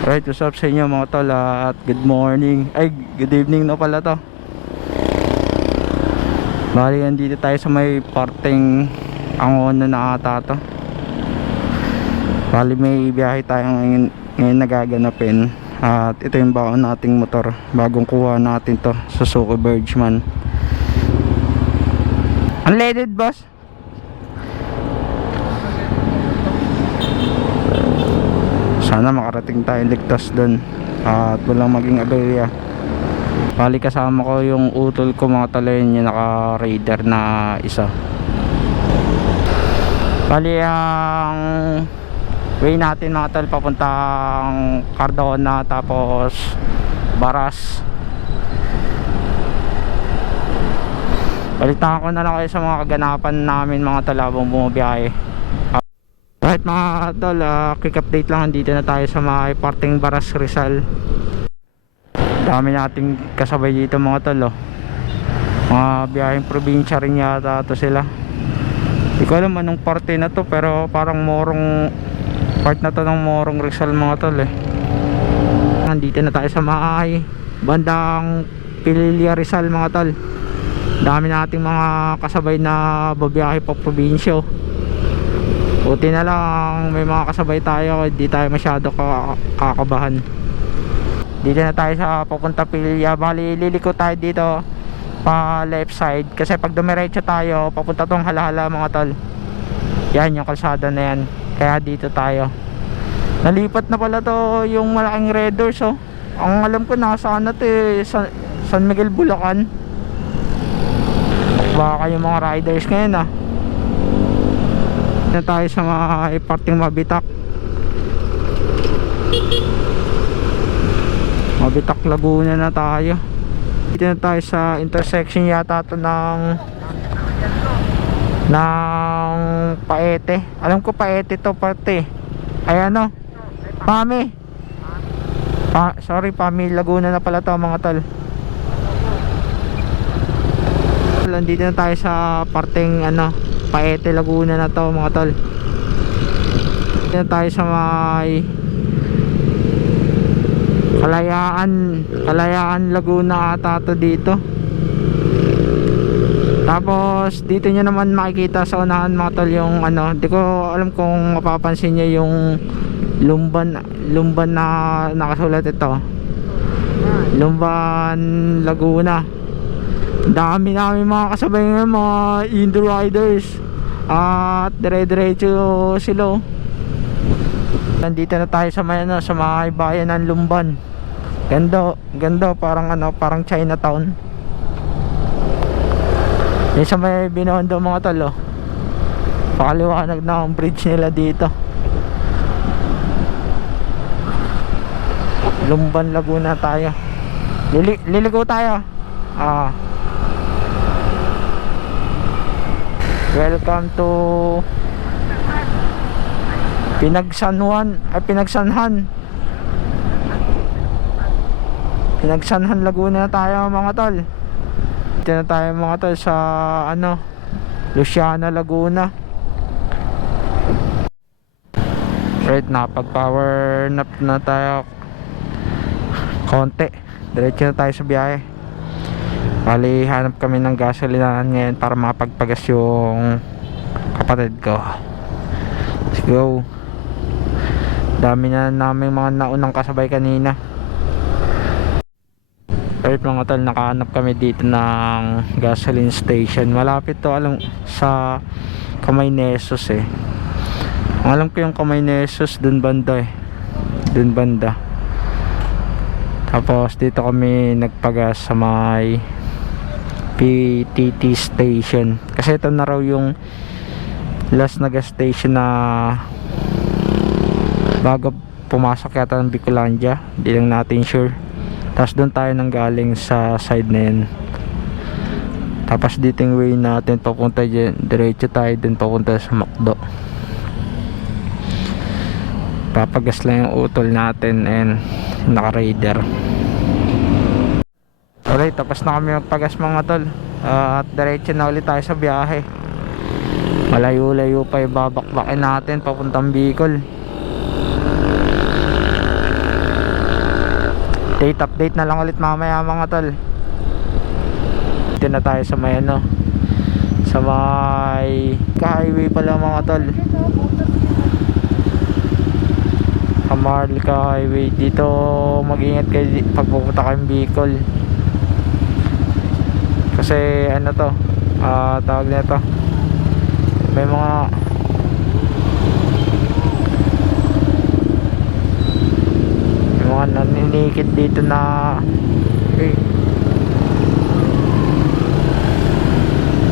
Right, what's up sa inyo mga tol, at good morning, ay good evening na pala to. Bali, andito tayo sa may parteng Angono na ata to. Bali, may biyahe tayo ngayon nagaganapin. At ito yung baon nating motor, bagong kuha natin to, Suzuki Bergman. Unleaded boss? Sana makarating tayo ligtas dun at walang maging aberya. Bali, kasama ko yung utol ko mga talayin, yung naka raider na isa. Bali, ang way natin mga tal papuntang Cardona tapos Baras. Balitaan ko na lang kayo sa mga kaganapan namin mga tal habang bumabiyahe. Right mga tol, quick update lang, dito na tayo sa mga parteng Baras Rizal. Dami nating kasabay dito mga tol, mga biyaheng probinsya rin yata to sila. Hindi ko alam anong parte na to, pero parang Morong, part na to ng Morong Rizal mga tol Nandito na tayo sa Maay, bandang Pililya Rizal mga tol. Dami nating mga kasabay na babiyahe pa probinsya. Buti na lang may mga kasabay tayo, hindi tayo masyado kakabahan. Dito na tayo sa papunta Pilya. Bali, liliko tayo dito pa left side, kasi pag dumiretso tayo papunta tong Halahala mga tol, yan yung kalsada na yan. Kaya dito tayo. Nalipat na pala to yung malaking Red Doors Ang alam ko nasa ano to San Miguel, Bulacan. Baka yung mga riders ngayon na tayo sa mga parting Mabitak, Laguna na tayo. Dito na tayo sa intersection yata to ng Paete. Alam ko Paete to parte. Ay Pami. Sorry, Pami Laguna na pala to mga tol. Nandito na tayo sa parteng Paete Laguna na to mga tol. Dito na tayo sa may Kalayaan Laguna ata to dito. Tapos dito nyo naman makikita sa unahan mga tol yung di ko alam kung mapapansin nyo yung Lumban na nakasulat ito, Lumban Laguna. Dami namin mga kasabay ngayon, mga Indo riders, at dire-diretso sila. Nandito na tayo sa may sa mga bayan ng Lumban. Ganda, parang Chinatown. Yung sa may Binondo mga tol, pakaliwanag na ang bridge nila dito. Lumban Laguna tayo. Liligo tayo. Welcome to Pinagsanhan Laguna na tayo mga tol. Dito na tayo mga tol sa Luciana Laguna. Right, pag power nap na tayo konti, diretso na tayo sa biyahe. Bali, hanap kami ng gasolinahan ngayon para mapagpagas yung kapatid ko. Let's go. Dami na namin mga naunang kasabay kanina. Right mga tol, nakahanap kami dito ng gasoline station. Malapit to sa Kamay Nesos Alam ko yung Kamay Nesos dun banda dun banda. Tapos dito kami nagpagas sa may PTT station, kasi ito na raw yung last na gas station na bago pumasok yata ng Bicolandia. Di lang natin sure. Tapos doon tayo nang galing sa side na yan. Tapos dito yung way natin papunta dyan, diretso tayo dun papunta sa Macdo. Papagas lang yung utol natin and naka-raider. Alright, tapos na kami magpagas mga tol, at diretso na ulit tayo sa biyahe. Malayo-layo pa yung babakbakin natin papuntang Bicol. Date update na lang ulit mamaya mga tol. Dito na tayo sa may ano, sa may highway pala mga tol, sa Marlica Highway. Dito mag-ingat kayo pag pupunta kayong Bicol, kasi ano to, tawag nito, may mga naninikit dito na may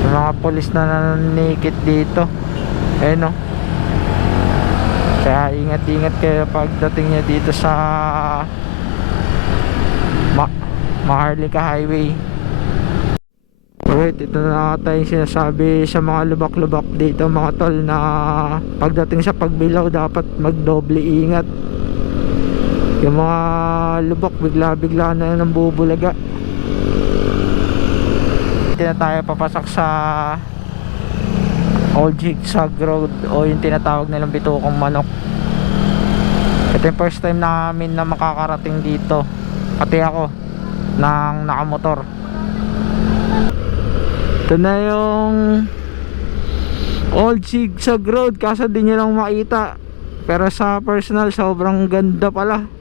mga pulis na naninikit dito, ayun o. Kaya ingat-ingat kayo pagdating nyo dito sa Maharlika Highway. Alright, ito na tayo sinasabi sa mga lubak-lubak dito mga tol, na pagdating sa pagbilaw dapat magdoble ingat. Yung mga lubak bigla-bigla na nang bubulaga. Dito na tayo papasok sa Old Zigzag Road, o yung tinatawag nilang Bitukong Manok. Ito yung first time namin na makakarating dito, pati ako ng nakamotor. Ito na yung Old Zigzag Road, kaso di nyo lang makita, pero sa personal sobrang ganda pala.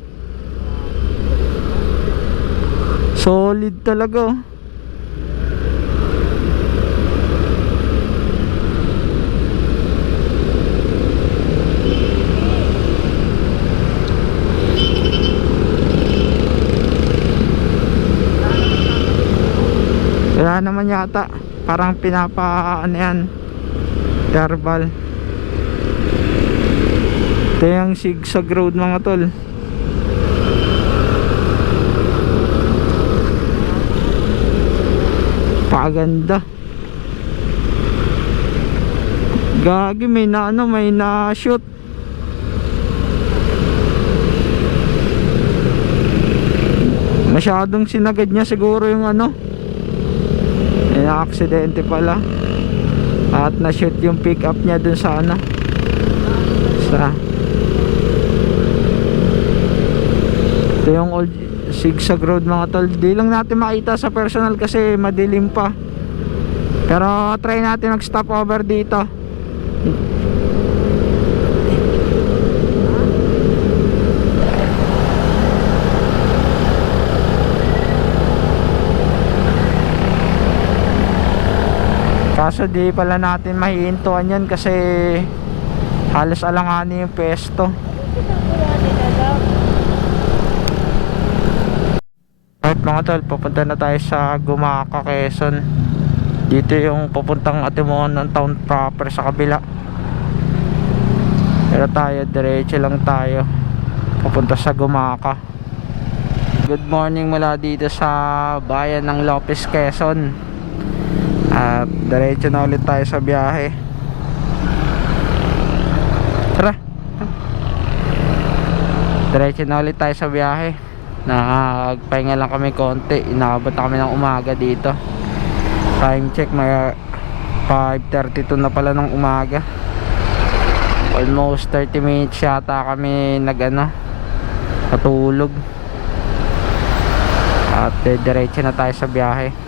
Solid talaga. Wala naman yata, parang pinapa ano yan, verbal. Ito yung zigzag road mga tol. Paganda. Gagi, may na ano, may na shoot. Masyadong sinagad niya siguro yung ano, aksidente pala, at na-shoot yung pick up niya dun sa ano, sa ito yung Old Zigzag Road mga tol. Di lang natin makita sa personal kasi madilim pa, pero try natin mag stop over dito. Kaso di pala natin mahihintuan yan kasi halos alanganin yung pesto. Alright mga tol, pupunta na tayo sa Gumaca, Quezon. Dito yung pupuntang Atimuan ng town proper sa kabila. Pero tayo, diretso lang tayo pupunta sa Gumaca. Good morning mula dito sa bayan ng Lopez, Quezon. At diretso na ulit tayo sa biyahe. Tara, diretso na ulit tayo sa biyahe. Nagpahinga lang kami konti, inabot na kami ng umaga dito. Time check, may 5:32 na pala ng umaga. Almost 30 minutes yata kami natulog. At diretso na tayo sa biyahe.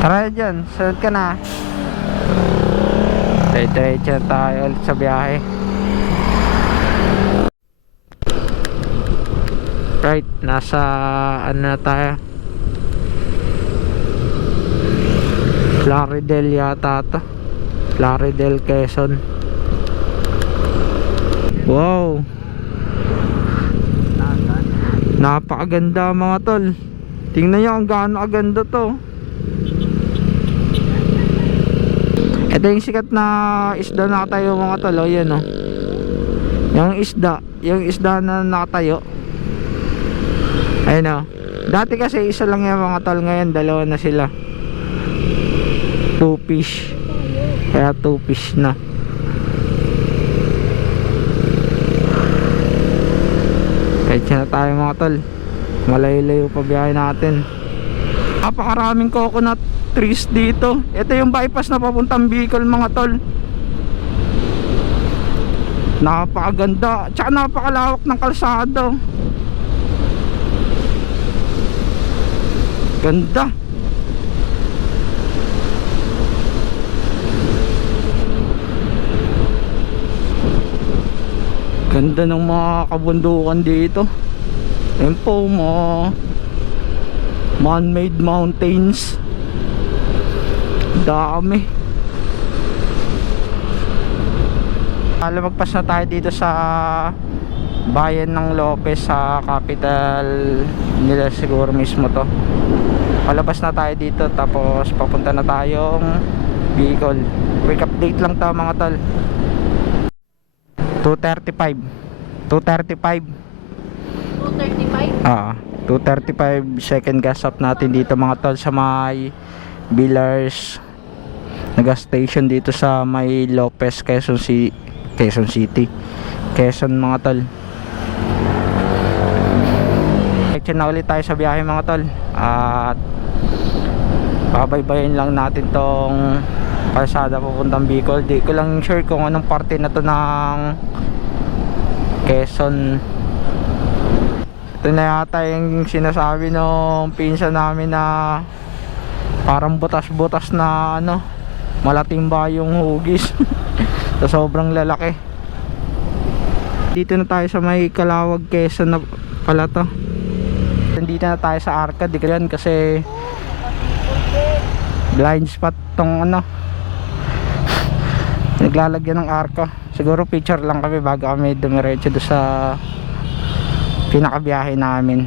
Tara dyan, sunod ka na. Diretso na tayo ulit sa biyahe. Right, nasa ano na tayo, Plaridel yata to, Plaridel, Quezon. Wow, napakaganda mga tol. Tingnan nyo kung gaano kaganda to. Ito yung sikat na isda na nakatayo mga tol. O yan o, yung isda na nakatayo. Ayun o. Dati kasi isa lang yung mga tol, ngayon dalawa na sila. 2 fish. Kaya 2 fish na. Kahit na tayo mga tol, Malayo-layo pa biyahe natin. Napakaraming coconut trees dito. Ito yung bypass na papuntang Bicol mga tol. Napakaganda. Tsaka napakalawak ng kalsada. Ganda. Ganda ng mga kabundukan dito. Yan po mga man-made mountains. Dami. Lumagpas na tayo dito sa bayan ng Lopez, sa capital nila siguro mismo to. Palabas na tayo dito, tapos papunta na tayong Bicol. Quick update lang to mga tol. 235 235 second gas up natin dito mga tol sa may Billars na gas station dito sa may Lopez, Quezon City, Quezon mga tol. Action na ulit tayo sa biyahe mga tol, at babaybayin lang natin tong kalsada papuntang Bicol. Di ko lang sure kung anong parte na to ng Quezon. Ito na yata yung sinasabi nung pinsan namin na parang butas-butas na ano, malatimba yung hugis. So sobrang lalaki. Dito na tayo sa may Calawag, Quezon na pala to. Dito na tayo sa Arca, di ko yan kasi blind spot tong ano, naglalagyan ng Arca. Siguro picture lang kami bago kami dumiretso doon sa pinakabiyahe namin.